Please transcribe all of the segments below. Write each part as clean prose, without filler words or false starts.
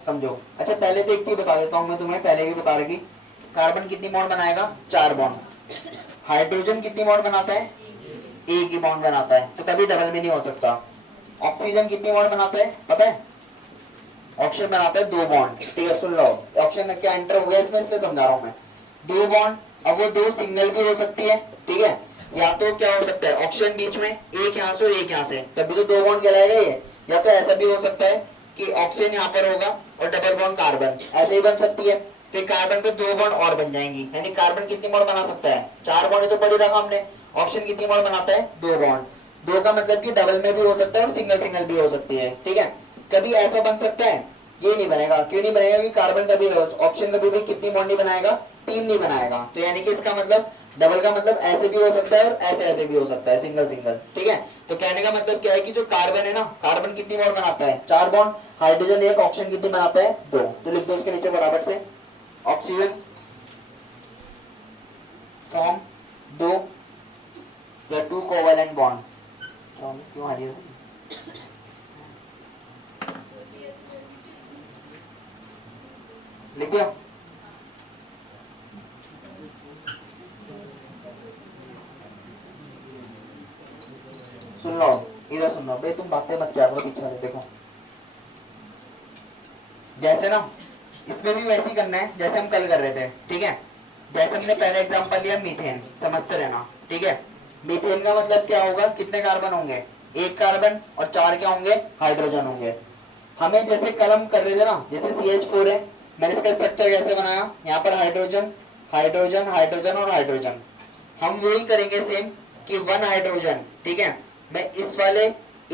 समझो। अच्छा पहले तो एक चीज बता देता हूँ मैं तुम्हें, पहले भी बता रखी। कार्बन कितनी बॉन्ड बनाएगा? 4 बॉन्ड। हाइड्रोजन कितनी बॉन्ड बनाता है? एक ही बॉन्ड बनाता है, तो कभी डबल में नहीं हो सकता। ऑक्सीजन कितनी बॉन्ड बनाता है पता है? ऑक्सीजन बनाता है 2 बॉन्ड। ठीक है सुन लो, ऑक्सीजन क्या एंटर हो गया इसमें, इसलिए समझा रहा हूं मैं। 2 बॉन्ड, अब वो 2 सिंगल भी हो सकती है। ठीक है, या तो क्या हो सकता है ऑक्सीजन बीच में एक यहाँ से और एक यहाँ से, तब भी तो 2 बॉन्ड कहलाएगा ये। या तो ऐसा भी हो सकता है कि ऑक्सीजन यहाँ पर होगा और डबल बॉन्ड कार्बन, ऐसे ही बन सकती है। फिर कार्बन पे 2 बॉन्ड और बन जाएंगी, यानी कार्बन कितनी बॉन्ड बना सकता है? 4 बॉन्ड तो पढ़ी रखा हमने। ऑक्सीजन कितनी बॉन्ड बनाता है? 2 बॉन्ड। 2 का मतलब कि डबल में भी हो सकता है और सिंगल सिंगल भी हो सकती है। ठीक है, कभी ऐसा बन सकता है, ये नहीं बनेगा। क्यों नहीं बनेगा? क्योंकि कार्बन कभी ऑप्शन कभी भी कितनी बॉन्ड नहीं बनाएगा? 3 नहीं बनाएगा। तो यानी कि इसका मतलब डबल का मतलब ऐसे भी हो सकता है और ऐसे ऐसे भी हो सकता है, सिंगल सिंगल। ठीक है, तो कहने का मतलब क्या है कि जो कार्बन है ना, कार्बन कितनी बॉन्ड बनाता है? 4 बॉन्ड। हाइड्रोजन एक, ऑक्सीजन कितनी बनाता है? 2। तो लिख दो इसके नीचे बराबर से, ऑक्सीजन फॉर्म 2 या 2 कोवेलेंट बॉन्ड। क्यों आ रही है? लिख दिया? सुन लो, इधर सुन लो भाई, तुम बातें मत क्या करो, पीछे वाले देखो। जैसे ना इसमें भी वैसे ही करना है जैसे हम कल कर रहे थे। ठीक है, जैसे हमने पहले एग्जांपल लिया मीथेन, समझते रहना। ठीक है, मीथेन का मतलब क्या होगा? कितने कार्बन होंगे? 1 कार्बन और 4 क्या होंगे? हाइड्रोजन होंगे। हमें जैसे कल हम कर रहे थे ना, जैसे CH4 है, मैंने इसका स्ट्रक्चर कैसे बनाया? यहाँ पर हाइड्रोजन हाइड्रोजन हाइड्रोजन और हाइड्रोजन। हम वही करेंगे सेम कि 1 हाइड्रोजन। ठीक है, मैं इस वाले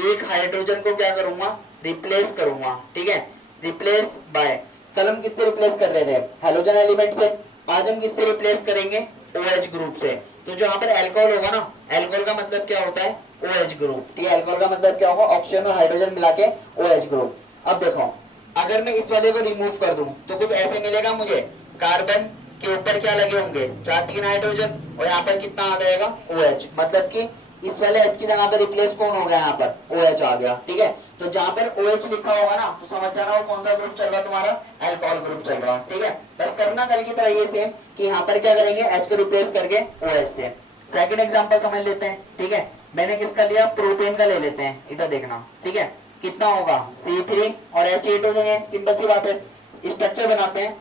1 हाइड्रोजन को क्या करूंगा? रिप्लेस करूंगा। ठीक है, रिप्लेस बाय, कल हम किससे रिप्लेस कर रहे थे? हेलोजन एलिमेंट से। आज हम किससे रिप्लेस करेंगे? OH ग्रुप से। तो जो यहाँ पर एल्कोहल होगा ना, एल्कोहल का मतलब क्या होता है? OH group. ठीक है, एल्कोहल का मतलब क्या होगा? ऑक्सीजन और हाइड्रोजन मिला के OH ग्रुप। अब देखो, अगर मैं इस वाले को रिमूव कर दूं तो कुछ ऐसे मिलेगा मुझे, कार्बन के ऊपर क्या लगे होंगे? 4 हाइड्रोजन, और यहाँ पर कितना आ जाएगा? OH। मतलब कि इस वाले H की जगह पे रिप्लेस कौन हो गया? यहाँ पर OH आ गया। ठीक है, तो जहाँ पर OH लिखा होगा ना, तो समझ जाना वो कौन सा ग्रुप चल रहा है तुम्हारा? अल्कोहल ग्रुप चल रहा है। ठीक है, बस करना कल की तरह ये सेम कि यहाँ पर क्या करेंगे? H को रिप्लेस करके OH से। सेकंड एग्जांपल समझ लेते हैं। ठीक है, मैंने किसका लिया? प्रोपेन का ले लेते हैं, इधर देखना। ठीक है, कितना होगा? C3 और H8 हो जाएंगे, सिंपल सी बात है। स्ट्रक्चर बनाते हैं,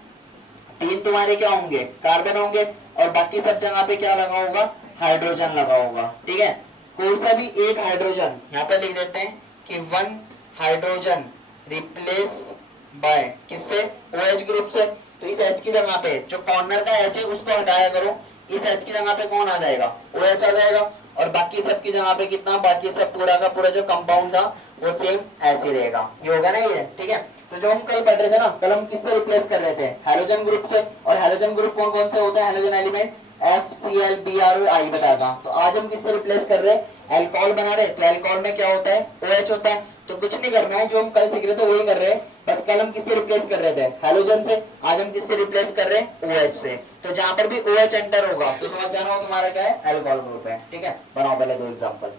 3 तुम्हारे क्या होंगे? कार्बन होंगे, और बाकी सब जगह पे क्या लगा होगा? हाइड्रोजन लगा होगा। ठीक है, कोई सा भी एक हाइड्रोजन यहाँ पे लिख देते हैं कि 1 हाइड्रोजन रिप्लेस बाय किससे? OH ग्रुप से। तो इस H की जगह पे जो कॉर्नर का H है उसको हटाया करो, इस H की जगह पे कौन आ जाएगा? OH आ जाएगा। और बाकी सब की जगह पे कितना? बाकी सब पूरा का पूरा जो कंपाउंड था वो सेम ऐसे रहेगा। ये होगा ना ये? ठीक है, तो जो हम कल पढ़ रहे थे ना, कल हम किससे रिप्लेस कर रहे थे? हेलोजन ग्रुप से। और हेलोजन ग्रुप कौन कौन से होते हैं? हेलोजन एलिमेंट FCl Br और I बताया था। तो आज हम किससे रिप्लेस कर रहे हैं? एल्कोहल बना रहे। तो एल्कोहल में क्या होता है? OH होता है। तो कुछ नहीं करना है, जो हम कल सीख रहे थे वही कर रहे हैं। बस कल हम किससे रिप्लेस कर रहे थे? हेलोजन से। आज हम किससे रिप्लेस कर रहे हैं? OH से। तो जहां पर भी OH एंटर होगा तो समझ जाना हो तुम्हारा क्या है? एल्कोहल ग्रुप है। ठीक है, बनाओ पहले 2 एग्जांपल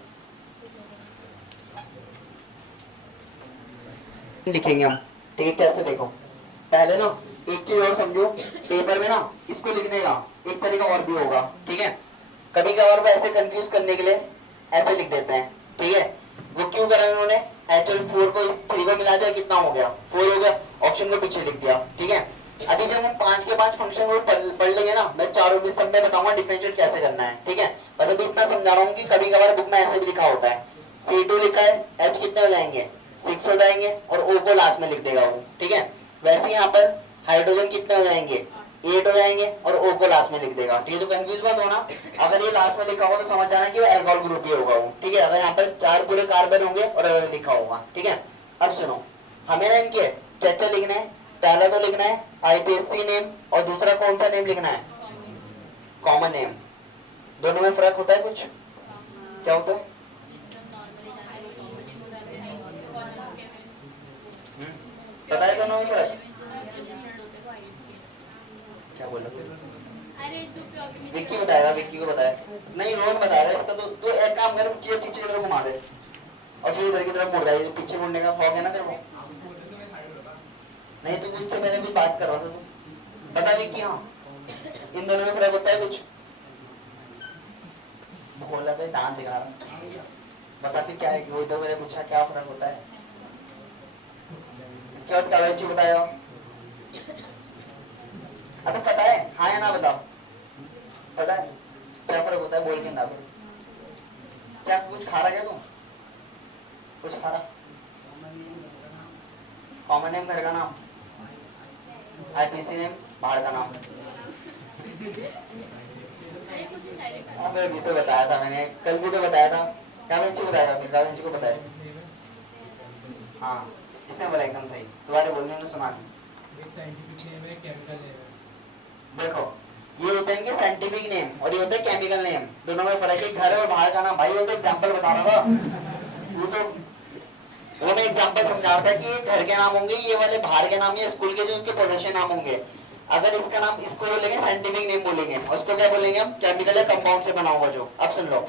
लिखेंगे हम। ठीक है, कैसे देखो, पहले ना एक चीज और समझो, पेपर में ना इसको लिखने का एक तरीका और भी होगा। ठीक है, कभी कभार वो ऐसे कंफ्यूज करने के लिए ऐसे लिख देते हैं। ठीक है, वो क्यों करा उन्होंने? HL4 को 3 को मिला दिया, कितना हो गया? 4 हो गया। ऑप्शन को पीछे लिख दिया। ठीक है, अभी जब हम 5 के 5 फंक्शन को पढ़ लेंगे ना, मैं चारों भी सब में बताऊंगा डिफरेंशिएट कैसे करना है। ठीक है, बस अभी इतना समझा रहा हूँ कि कभी कभार बुक में ऐसे भी लिखा होता है, C2 लिखा है, H कितने हो जाएंगे? 6 हो जाएंगे, और O को लास्ट में लिख देगा वो। ठीक है, वैसे यहाँ पर हाइड्रोजन कितने हो जाएंगे? 8 हो जाएंगे, और O को लास्ट में लिख देगा। ठीक है, तो कंफ्यूज मत होना, अगर ये लास्ट में लिखा होगा तो समझ जाना कि वो एल्कोहल ग्रुप ही होगा वो। ठीक है, अगर यहाँ पर 4 पूरे कार्बन होंगे और लिखा होगा। ठीक है, अब सुनो, हमें ना इनके क्या लिखना है? पहला तो लिखना है IPSC नेम, और दूसरा कौन सा नेम लिखना है? Common name. दोनों में फर्क होता है कुछ? क्या होता है? पता है दोनों में फर्क? क्या बोल रहे? विक्की बताएगा, विक्की को बताया नहीं, रोहन बताएगा इसका। तो एक काम कर, पीछे की तरफ घुमा दे और फिर इधर की तरफ मुड़ जाए, पीछे मुड़ने का खौफ है ना तेरे को। नहीं तो मुझसे पहले कुछ बात कर रहा था तू, बता भी कि हाँ इन दोनों में फर्क होता है कुछ? बोला पे दांत दिखा रहा, बता फिर क्या है, वो तो मैंने पूछा क्या फर्क होता है? इसके बाद क्या बताया? अबे पता है हाँ या ना बताओ, पता है क्या फर्क होता है? बोल के ना, क्या कुछ खा रहा क्या तू? कुछ खा रहा? कॉमन नेम घर का नाम, आईपीसी नेम बाहर का नाम। अबे भी तो बताया था मैंने, कल भी तो बताया था। क्या बेंच को बताया? मिश्रा बेंच को बताया। हाँ इसने बोला एकदम सही, तुम्हारे बोलने ने सुना नहीं। साइंटिफिक नेम है, केमिकल नेम है। देखो ये होते हैं साइंटिफिक नेम और ये होते हैं केमिकल नेम, दोनों में फर्क है। घर और बाहर का नाम, भाई वो तो एग्जांपल बता रहा था, वो मैं एग्जांपल समझा रहा था कि ये घर के नाम होंगे, ये वाले बाहर के नाम या स्कूल के जो उनके प्रोफेशन नाम होंगे। अगर इसका नाम इसको बोलेंगे साइंटिफिक नेम बोलेंगे, और इसको क्या बोलेंगे हम? केमिकल या कंपाउंड से बना हुआ जो। अब सुन लो,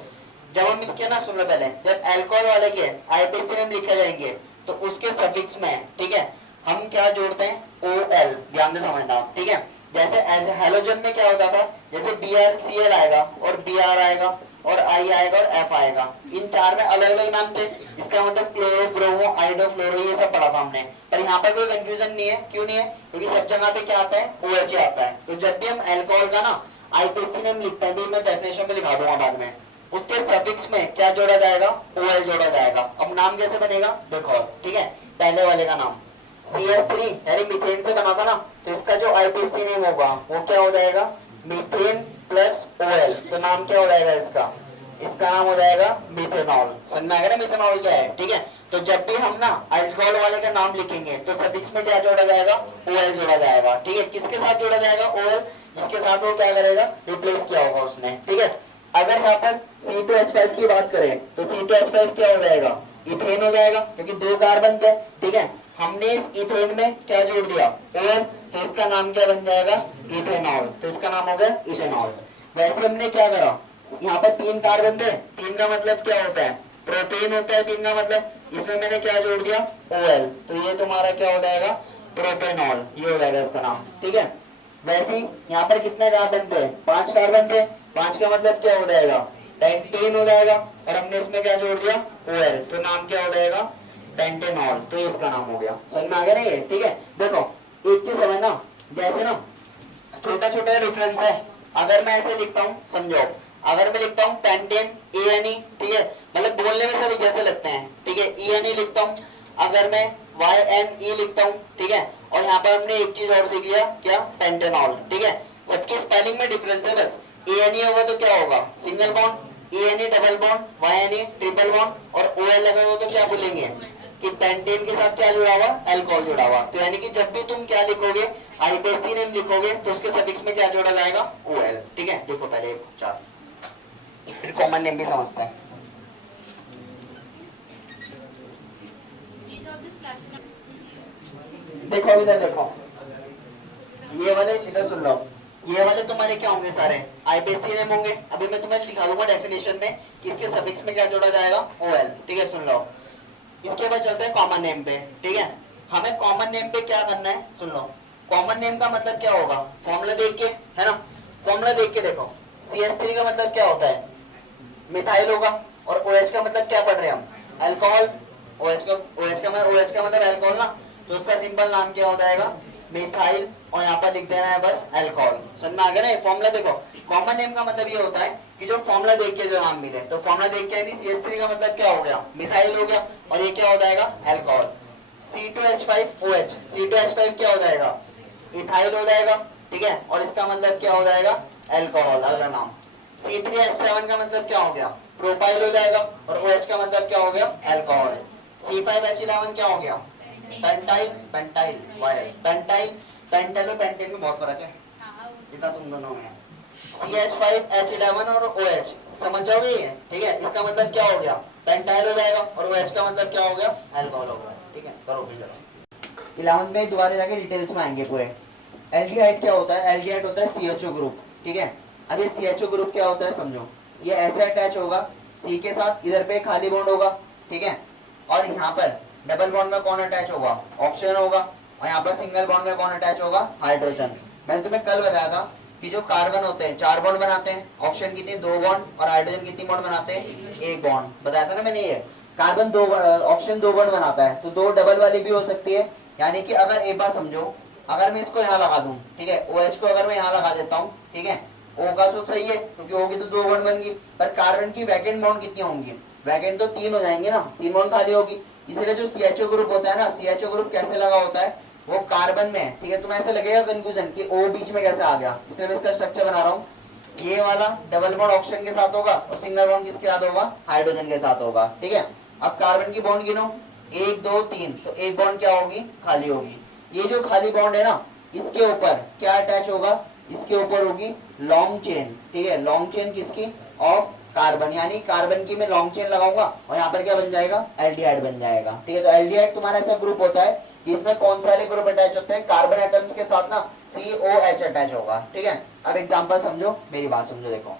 जब हम इसके ना, सुन लो पहले, जब अल्कोहल वाले के आईपीसी नेम लिखे जाएंगे तो उसके सफिक्स में, ठीक है, हम क्या जोड़ते हैं? OL, ध्यान से समझना, ठीक है। जैसे हेलोजन में क्या होता था, जैसे BrCl आएगा और Br आएगा और I आएगा और F आएगा, इन चार में अलग अलग नाम थे। इसका मतलब क्लोरो, ब्रोमो, आइडो, फ्लोरो, ये सब पढ़ा था हमने। पर यहाँ पर कोई कंफ्यूजन नहीं है, क्यों नहीं है? क्योंकि सब जगह पे क्या आता है? OH आता है। तो जब भी हम अल्कोहल का ना आईपीसी नेम लिखते हैं, भी मैं डेफिनेशन में लिखा दूंगा बाद में, उसके सफिक्स में क्या जोड़ा जाएगा? OL जोड़ा जाएगा। अब नाम कैसे बनेगा देखो, ठीक है। पहले वाले का नाम CH3 यानी मीथेन से बना था ना, तो इसका जो आईपीसी नेम होगा वो क्या हो जाएगा? Methane plus OL। तो नाम क्या हो जाएगा इसका? इसका नाम हो जाएगा मीथेनॉल। समझ में आएगा ना मीथेनॉल क्या है, ठीक है। तो जब भी हम ना अल्कोहल वाले का नाम लिखेंगे तो सफिक्स में क्या जोड़ा जाएगा? OL जोड़ा जाएगा, ठीक है। किसके साथ जोड़ा जाएगा? OL, जिसके साथ वो क्या करेगा? रिप्लेस किया होगा उसने, ठीक है। अगर यहाँ पर C2H5 की बात करें तो C2H5 क्या हो जाएगा? इथेन हो जाएगा, क्योंकि दो कार्बन थे, ठीक है। हमने इस इथेन में क्या जोड़ दिया? OL, तो इसका नाम क्या बन जाएगा? इथेनॉल। तो इसका नाम हो गया इथेनॉल। वैसे हमने क्या करा, यहाँ पर 3 कार्बन थे, 3 का मतलब क्या होता है? प्रोपेन होता है 3 का मतलब, इसमें मैंने क्या जोड़ दिया? OL, तो ये तुम्हारा क्या हो जाएगा? प्रोपेनॉल, ये हो जाएगा इसका नाम, ठीक है। वैसे ही यहाँ पर कितने कार्बन थे? 5 कार्बन थे, 5 का मतलब क्या हो जाएगा? पेंटेन हो जाएगा, और हमने इसमें क्या जोड़ दिया? OL, तो नाम क्या हो जाएगा? पेंटेनॉल। तो ये इसका नाम हो गया। समझ में आ गया ना ये, ठीक है। देखो एक चीज समझना, जैसे ना छोटा छोटा डिफरेंस है। अगर मैं ऐसे लिखता हूँ, समझो, अगर मैं लिखता हूँ पेंटेन ANE, ठीक है, मतलब बोलने में सभी जैसे लगते हैं, ठीक है, ENE लिखता हूँ। अगर मैं YNE लिखता हूँ, ठीक है, और यहाँ पर हमने एक चीज और सीख लिया, क्या? पेंटेनॉल, ठीक है। सबकी स्पेलिंग में डिफरेंस है बस। ANE होगा तो क्या होगा? Single bond, ENE double bond, YNE triple bond, और OL लगेगा तो क्या बोलेंगे कि पेंटेन के साथ क्या जुड़ा हुआ? अल्कोहल जुड़ा हुआ। तो यानी कि जब भी तुम क्या लिखोगे, आईपीसी नेम लिखोगे, तो उसके सफिक्स में क्या जोड़ा जाएगा? OL, ठीक है। देखो पहले 4 कॉमन नेम भी समझते हैं। देखो अभी तक देखो, ये वाले इधर सुन लो, ये वाले तुम्हारे क्या होंगे? सारे आईपीसी नेम होंगे। अभी मैं तुम्हें लिखा दूंगा डेफिनेशन में कि इसके सफिक्स में क्या जोड़ा जाएगा? OL, ठीक है। सुन लो, इसके बाद चलते हैं कॉमन नेम पे, ठीक है। हमें कॉमन नेम पे क्या करना है, सुन लो। कॉमन नेम का मतलब क्या होगा? फॉर्मूला देख के, है ना, फॉर्मूला देख के देखो। CH3 का मतलब क्या होता है? मिथाइल होगा, और OH का मतलब क्या पढ़ रहे हैं हम? अल्कोहल। OH का मतलब अल्कोहल ना, तो उसका सिंपल नाम क्या हो जाएगा? मिथाइल, और यहाँ पर लिख देना है बस अल्कोहल। समझ में आ गया ना? ये फॉर्मूला देखो, कॉमन नेम का मतलब ये होता है कि जो फॉर्मूला देख के जो नाम मिले, तो फॉर्मूला देख के यानी CH3 का मतलब क्या हो गया? मिथाइल हो गया, और ये क्या हो जाएगा? अल्कोहल। C2H5OH, C2H5 क्या हो जाएगा? इथाइल हो जाएगा, ठीक है, और इसका मतलब क्या हो जाएगा? अल्कोहल, अगला नाम। C3H7 का मतलब क्या हो गया? प्रोपाइल हो जाएगा, और OH का मतलब क्या हो गया? अल्कोहल। C5H11 क्या हो गया? Pentyl, pentyl, while, pentyl, pentyl और पेंटेन में बहुत फर्क है, इतना तुम दोनों में। CH5H11 और OH समझ जाओगे ये, ठीक है। इसका मतलब क्या हो गया? पेंटाइल हो जाएगा, और OH का मतलब क्या हो गया? अल्कोहल हो गया, ठीक है। करो फिर जरा 11th में दोबारा जाके डिटेल्स में आएंगे पूरे। एल्डिहाइड क्या होता है? एल्डिहाइड होता है CHO ग्रुप, ठीक है। अब ये CHO ग्रुप क्या होता है समझो, ये ऐसे अटैच होगा C के साथ, इधर पे खाली बॉन्ड होगा, ठीक है, और यहाँ पर डबल बॉन्ड में कौन अटैच होगा? ऑक्सीजन होगा, और यहाँ पर सिंगल बॉन्ड में कौन अटैच होगा, हाइड्रोजन। मैंने तुम्हें कल बताया था कि जो कार्बन होते हैं 4 बॉन्ड बनाते हैं, ऑक्सीजन कितनी 2 बॉन्ड, और हाइड्रोजन कितनी बॉन्ड बनाते हैं, 1 बॉन्ड। बताया था ना मैंने, ये कार्बन 2, ऑक्सीजन 2 बॉन्ड बनाता है, तो 2 डबल वाली भी हो सकती है। यानी कि अगर एक बात समझो, अगर मैं इसको यहाँ लगा दूं, ठीक है, OH को अगर मैं यहाँ लगा देता हूँ, ठीक है, O का तो सही है क्योंकि O की तो 2 बॉन्ड बन गई, पर कार्बन की वैकेंट बॉन्ड कितनी होंगी, वैकेंट तो 3 हो जाएंगे ना, 3 बॉन्ड खाली होगी। इसलिए जो CHO ग्रुप होता है ना, CHO ग्रुप कैसे लगा होता है, वो कार्बन में, ठीक है, तुम्हें ऐसे लगेगा कंफ्यूजन कि O बीच में कैसे आ गया, इसलिए मैं इसका स्ट्रक्चर बना रहा हूँ। ये वाला डबल बॉन्ड ऑक्सीजन के साथ होगा और सिंगल बॉन्ड किसके साथ होगा, हाइड्रोजन के साथ होगा, ठीक है। अब कार्बन की बॉन्ड गिनो, 1 2 3, तो एक बॉन्ड क्या होगी, खाली होगी। ये जो खाली बॉन्ड है ना, इसके ऊपर क्या अटैच होगा, इसके ऊपर होगी लॉन्ग चेन, ठीक है, लॉन्ग चेन किसकी, ऑफ कार्बन, यानी कार्बन की मैं लॉन्ग चेन लगाऊंगा और यहाँ पर क्या बन जाएगा, एल्डिहाइड बन जाएगा, ठीक है। तो एल्डिहाइड तुम्हारा ऐसा ग्रुप होता है कि इसमें कौन सारे ग्रुप अटैच होते हैं, कार्बन एटम्स के साथ ना COH अटैच होगा, ठीक है। अब एग्जांपल समझो, मेरी बात समझो, देखो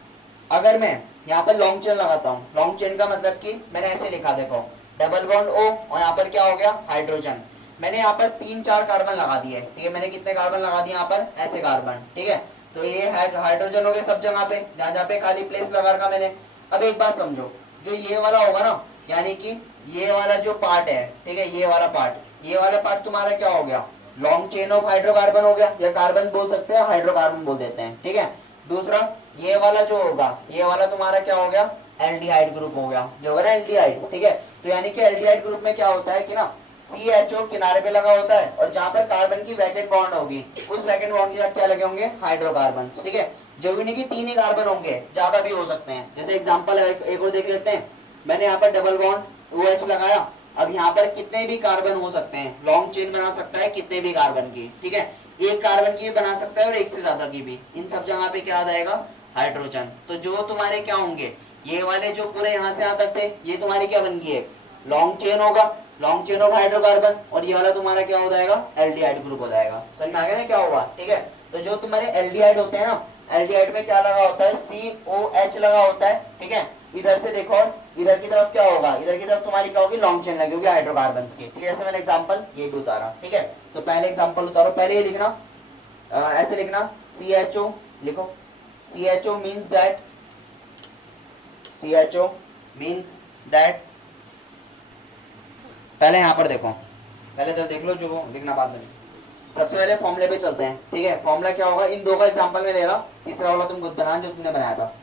अगर मैं यहाँ पर लॉन्ग चेन लगाता हूँ, लॉन्ग चेन का मतलब कि मैंने ऐसे लिखा, देखो डबल बॉन्ड O और यहाँ पर क्या हो गया, हाइड्रोजन। मैंने यहाँ पर 3-4 कार्बन लगा दिए, ठीक है, मैंने कितने कार्बन लगा दिए यहाँ पर, ऐसे कार्बन, ठीक है। तो ये हाइड्रोजन हो गए सब जगह पे, जहाँ जहाँ पे खाली प्लेस लगा रखा मैंने। अब एक बात समझो, जो ये वाला होगा ना, यानी कि ये वाला जो पार्ट है, ठीक है, ये वाला पार्ट तुम्हारा क्या हो गया, लॉन्ग चेन ऑफ हाइड्रोकार्बन हो गया, या कार्बन बोल सकते हैं, हाइड्रोकार्बन बोल देते हैं, ठीक है। दूसरा ये वाला जो होगा, ये वाला तुम्हारा क्या हो गया, एल्डिहाइड ग्रुप हो गया, जो होगा ना एल्डिहाइड, ठीक है। तो यानी कि एल्डिहाइड ग्रुप में क्या होता है कि ना, CHO किनारे पे लगा होता है और जहां पर कार्बन की वैकेंट बॉन्ड होगी, उस वैकेंट बॉन्ड के साथ क्या लगे होंगे, हाइड्रोकार्बन, ठीक है। जरूरी नहीं कि 3 ही कार्बन होंगे, ज्यादा भी हो सकते हैं। जैसे एग्जांपल एक और देख लेते हैं, मैंने यहाँ पर डबल बॉन्ड OH लगाया, अब यहाँ पर कितने भी कार्बन हो सकते हैं, लॉन्ग चेन बना सकता है कितने भी कार्बन की, ठीक है, एक कार्बन की भी बना सकता है और एक से ज्यादा की भी, इन सब जगह पे क्या आ जाएगा, हाइड्रोजन। तो जो तुम्हारे क्या होंगे, ये वाले जो पूरे यहाँ से यहाँ तक थे, ये तुम्हारी क्या बन गई है, लॉन्ग चेन होगा, लॉन्ग चेन ऑफ हाइड्रोकार्बन, और ये वाला तुम्हारा क्या हो जाएगा, एल्डिहाइड ग्रुप हो जाएगा। समझ में आ गया ना क्या होगा, ठीक है। तो जो तुम्हारे एल्डिहाइड होते हैं ना, एल्डिहाइड में क्या लगा होता है, COH लगा होता है, ठीक है। इधर से देखो, इधर की तरफ क्या होगा, इधर की तरफ तुम्हारी क्या होगी, लॉन्ग चेन लगी होगी हाइड्रोकार्बन की, ठीक है। ऐसे मैंने एग्जांपल ये भी उतारा, ठीक है। तो पहले एग्जांपल उतारो, पहले ये लिखना, ऐसे लिखना, CHO लिखो, CHO मीन्स दैट, पहले यहाँ पर देखो, पहले तो देख लो, जो लिखना बाद में। सबसे पहले फॉर्मूले पे चलते हैं, ठीक है। फॉर्मूला क्या होगा, इन 2 का एग्जांपल में ले रहा, तीसरा वाला तुम खुद बनाना जो तुमने बनाया था।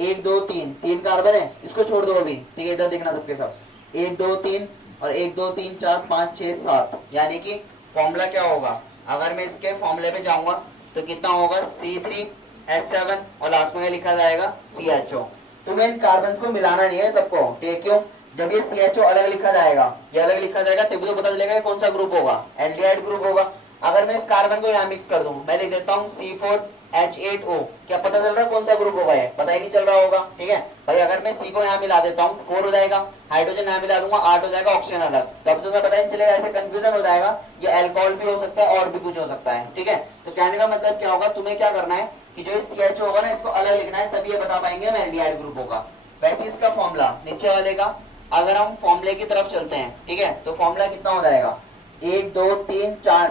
1 2 3, 3 कार्बन है, इसको छोड़ दो अभी, ठीक है, इधर देखना सबके सब, 1 2 3 और 1 2 3 4 5 6 7, यानी कि फॉर्मूला क्या होगा, अगर मैं इसके फॉर्मूले पे जाऊंगा तो कितना होगा, C3H7 और लास्ट में लिखा जाएगा CHO। तुम्हें इन कार्बन को मिलाना नहीं है सबको, ठीक है, क्यों, जब ये CHO अलग लिखा जाएगा, ये अलग लिखा जाएगा, तभी तो पता चलेगा कौन सा ग्रुप होगा, एल्डिहाइड ग्रुप होगा। अगर मैं इस कार्बन को यहाँ मिक्स कर दूं, मैं लिख देता हूँ C4H8O, क्या पता चल रहा है कौन सा ग्रुप होगा, ये पता ही नहीं चल रहा होगा, ठीक है भाई। अगर मैं C को यहाँ मिला देता हूँ 4 हो जाएगा, हाइड्रोजन यहाँ मिला दूंगा 8 हो जाएगा, ऑक्सीजन अलग, तब तुम्हें पता ही नहीं चलेगा, ऐसे कंफ्यूजन हो जाएगा। ये अल्कोहल भी हो सकता है और भी कुछ हो सकता है, ठीक है। तो कहने का मतलब क्या होगा, तुम्हें क्या करना है कि जो CHO होगा ना, इसको अलग लिखना है, तभी ये बता पाएंगे हम एल्डिहाइड ग्रुप होगा। वैसे इसका फॉर्मूला नीचे वाले का, अगर हम फॉर्मूले की तरफ चलते हैं, ठीक है, तो फॉर्मूला कितना हो जाएगा, 1 2 3 4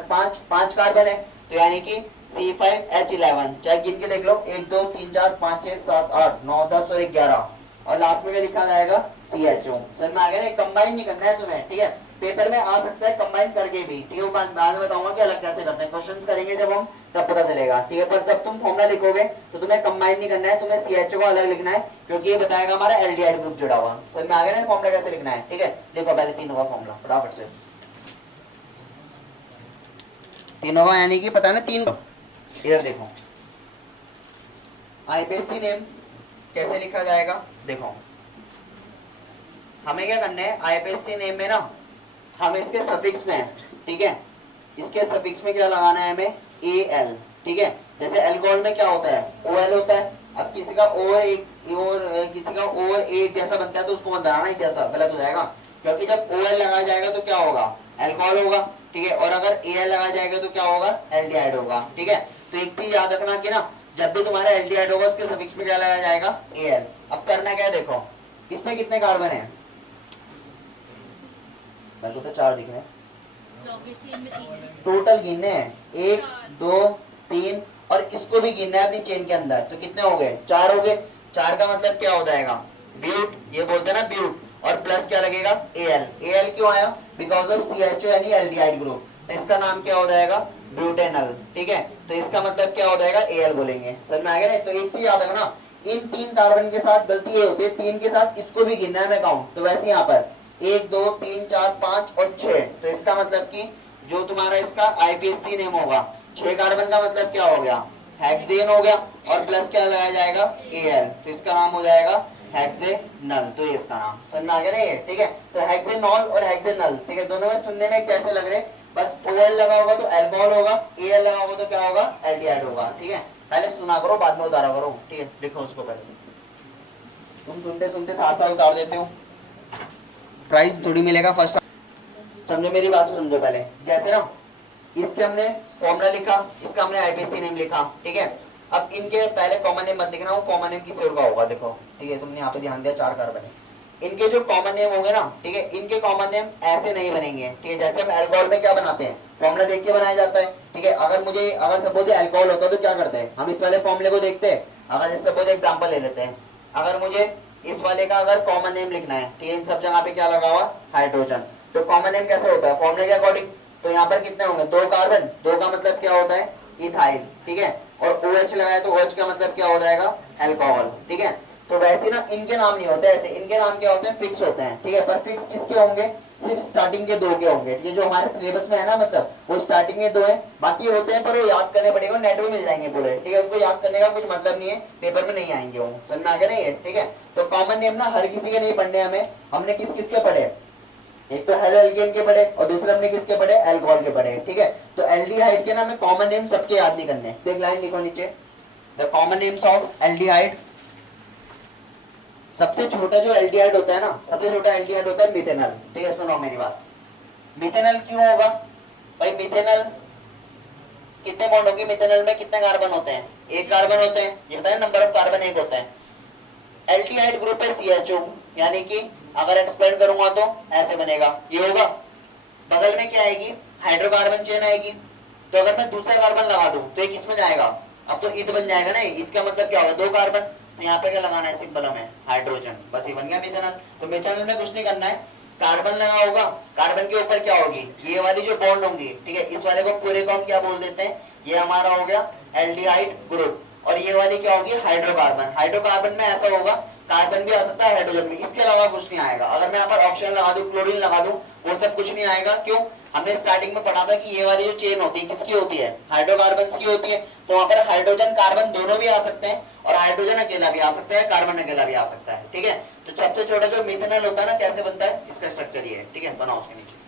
5 कार्बन है, तो यानी कि C5H11, चाहे गिन के देख लो, 1 2 3 4 5 6 7 8 9 10 और 11, और लास्ट में लिखा जाएगा CHO। समझ में आ गया ना, कंबाइन नहीं करना है तुम्हें, ठीक है। पेपर में आ सकता है कंबाइन करके भी, ठीक है, बाद में बताऊंगा कि अलग कैसे करते हैं, क्वेश्चंस करेंगे जब हम, तब पता चलेगा, ठीक है। पर जब तुम फॉर्मूला लिखोगे तो तुम्हें कंबाइन नहीं करना है, तुम्हें CHO को अलग लिखना है, क्योंकि ये बताएगा हमारा एल्डिहाइड ग्रुप जुड़ा हुआ। समझ में आ गया ना फॉर्मूला कैसे लिखना है, ठीक है। देखो पहले तीनों का फॉर्मूला फटाफट से, तीनों का यानी कि पता है ना, 3 इधर देखो, IPSC नेम कैसे लिखा जाएगा, देखो हमें क्या करना है, IPSC नेम में ना हम इसके सफिक्स में, ठीक है, इसके सफिक्स में क्या लगाना है हमें, AL, ठीक है। जैसे अल्कोहल में क्या होता है, OL होता है। अब किसी का किसी का और एक जैसा बनता है तो उसको मत बनाना एक जैसा, गलत हो जाएगा, क्योंकि जब OL लगाया जाएगा तो क्या होगा, अल्कोहल होगा, ठीक है, और अगर AL लगाया जाएगा तो क्या होगा, एल्डिहाइड होगा, ठीक है। तो एक चीज याद रखना कि ना, जब भी तुम्हारा एल्डिहाइड होगा उसके सफिक्स में क्या लगाया जाएगा, AL। अब करना क्या है, देखो इसमें कितने कार्बन है, मेरे को तो 4 दिख रहे हैं, तो obviously इनमें 3 है। टोटल गिनने हैं 1 2 3 और इसको भी गिनना है अपनी चेन के अंदर, तो कितने हो गए 4 हो गए। 4 का मतलब क्या हो जाएगा ब्यूट, ये बोलते हैं ना ब्यूट, और प्लस क्या लगेगा एल। एल क्यों आया बिकॉज ऑफ CHO यानी एल्डिहाइड ग्रुप, तो इसका नाम क्या हो जाएगा ब्यूटेनल। ठीक है, तो इसका मतलब क्या हो जाएगा Al बोलेंगे। समझ में आ गया ना। तो एक चीज याद रखो ना, इन 3 कार्बन के साथ गलती ये होती है 3 के साथ इसको भी गिनना है मैं काउंट, तो वैसे यहाँ पर 1 2 3 4 5 और 6, तो इसका मतलब कि जो तुम्हारा इसका IPSC नेम होगा 6 कार्बन का मतलब क्या हो गया हेक्सेन हो गया, और प्लस क्या लगाया जाएगा Al, तो इसका नाम हो जाएगा हेक्सेनल। तो ये इसका नाम समझ में आ गया ना ये। ठीक है, तो हेक्सेनॉल और हेक्सेनल, ठीक है, दोनों में सुनने में कैसे लग रहे, बस OL लगा होगा तो अल्कोहल होगा, Al लगा होगा तो क्या होगा एल्डिहाइड होगा। ठीक है, पहले सुना करो बाद में उतारा करो। ठीक है, लिखो उसको पहले, तुम सुनते सुनते साथ साथ उतार देते हो, प्राइस थोड़ी मिलेगा फर्स्ट। समझो मेरी बात समझो पहले, जैसे ना इसके हमने फॉर्मूला लिखा, इसका हमने IPSC नेम लिखा। ठीक है, अब इनके पहले कॉमन नेम मत लिखना, वो कॉमन नेम किसी और का होगा। देखो ठीक है, तुमने यहाँ पे ध्यान दिया 4 कार्बन है, इनके जो कॉमन नेम होंगे ना, ठीक है, इनके कॉमन नेम ऐसे नहीं बनेंगे। ठीक है, जैसे हम अल्कोहल में क्या बनाते हैं फॉर्मूला देख के बनाया जाता है। ठीक है, अगर सपोज अल्कोहल होता तो क्या करते हैं हम इस वाले फॉर्मूले को देखते हैं। अगर सपोज एग्जाम्पल ले लेते हैं, अगर मुझे इस वाले का अगर कॉमन नेम लिखना है, ठीक है, इन सब जगह पे क्या लगा हुआ हाइड्रोजन, तो कॉमन नेम कैसे होता है फॉर्मूले के अकॉर्डिंग, तो यहाँ पर कितने होंगे 2 कार्बन, 2 का मतलब क्या होता है इथाइल। ठीक है, और OH लगाया तो OH का मतलब क्या हो जाएगा अल्कोहल। ठीक है, तो वैसे ना इनके नाम नहीं होते ऐसे, इनके नाम क्या होते हैं फिक्स होते हैं। ठीक है, पर फिक्स किसके होंगे सिर्फ स्टार्टिंग के 2 के होंगे। ये जो हमारे सिलेबस में है ना, मतलब वो स्टार्टिंग के 2 है, बाकी होते हैं पर वो याद करने पड़ेगा, नेट में मिल जाएंगे पूरे। ठीक है, उनको याद करने का कुछ मतलब नहीं है, पेपर में नहीं आएंगे वो। समझ में आ गया ना ये। ठीक है, तो कॉमन नेम ना हर किसी के नहीं पढ़ने हमें, हमने किस किस के पढ़े, एक तो हेलो एल्केन के पढ़े और दूसरे हमने किसके पढ़े अल्कोहल के पढ़े। ठीक है, तो एल्डिहाइड के ना हमें कॉमन नेम सबके याद नहीं करने, तो एक लाइन लिखो नीचे, the common names of aldehyde. सबसे छोटा जो एल्डिहाइड होता है ना, सबसे छोटा एल्डिहाइड होता है मिथेनॉल। ठीक है, सुनो मेरी बात, मिथेनॉल क्यों होगा भाई, मिथेनॉल कितने बॉन्ड होंगे, मिथेनॉल में कितने कार्बन होते हैं 1 कार्बन होते हैं, ये बताया नंबर ऑफ कार्बन 1 होता है। एल्डिहाइड ग्रुप है CHO, यानी कि अगर एक्सप्लेन करूंगा तो ऐसे बनेगा, ये होगा, बगल में क्या आएगी हाइड्रोकार्बन चेन आएगी, तो अगर मैं दूसरा कार्बन लगा दूं तो एक इसमें जाएगा, अब तो ईथ बन जाएगा ना, ईथ का मतलब क्या होगा 2 कार्बन, तो यहाँ पे क्या लगाना है सिंपल हमें हाइड्रोजन, बस ये बन गया मिथेनॉल। तो मिथेनॉल में कुछ नहीं करना है, कार्बन लगा होगा, कार्बन के ऊपर क्या होगी ये वाली जो बॉन्ड होंगी। ठीक है, इस वाले को पूरे को हम क्या बोल देते हैं, ये हमारा हो गया एल्डिहाइड ग्रुप, और ये वाली क्या होगी हाइड्रोकार्बन। हाइड्रोकार्बन में ऐसा होगा कार्बन भी आ सकता है हाइड्रोजन भी, इसके अलावा कुछ नहीं आएगा। अगर मैं यहाँ पर ऑक्सीजन लगा दूं क्लोरीन लगा दूं वो सब कुछ नहीं आएगा। क्यों, हमने स्टार्टिंग में पढ़ा था कि ये वाली जो चेन होती है किसकी होती है हाइड्रोकार्बन की होती है, तो वहां पर हाइड्रोजन कार्बन दोनों भी आ सकते हैं, और हाइड्रोजन अकेला भी आ सकता है, कार्बन अकेला भी आ सकता है। ठीक है, तो सबसे छोटा जो मिथेनॉल होता है ना कैसे बनता है, इसका स्ट्रक्चर ये है। ठीक है, बनाओ उसके नीचे।